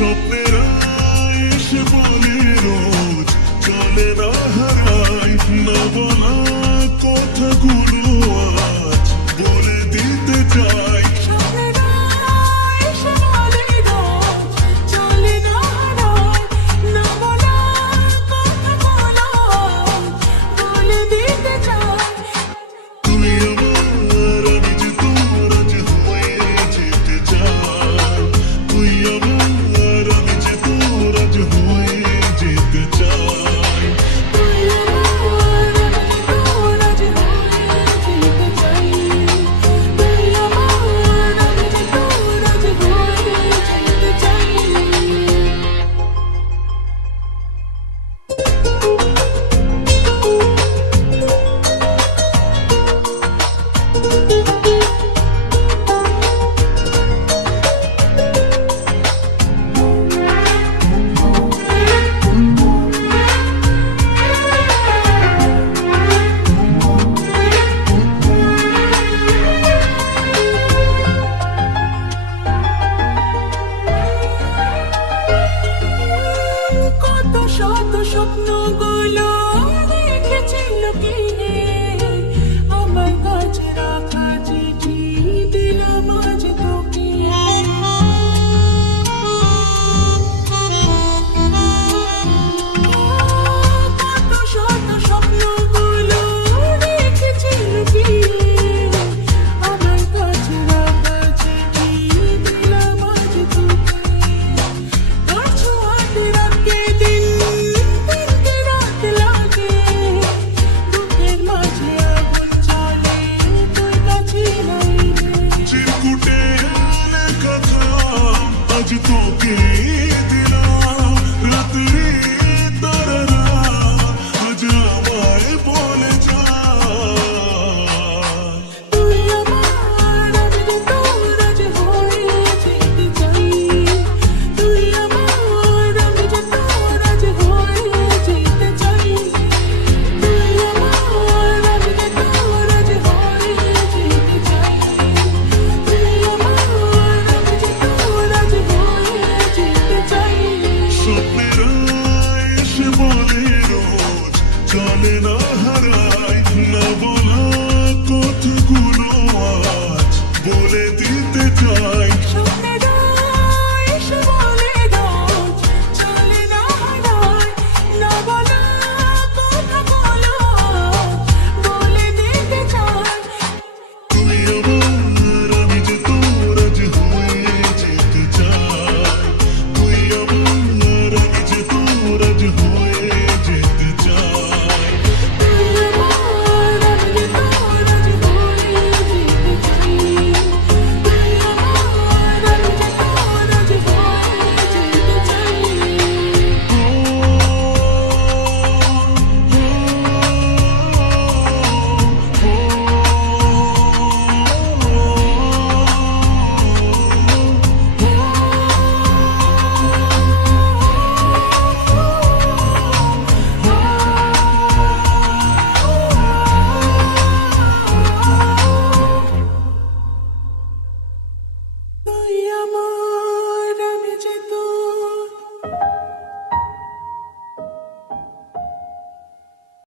something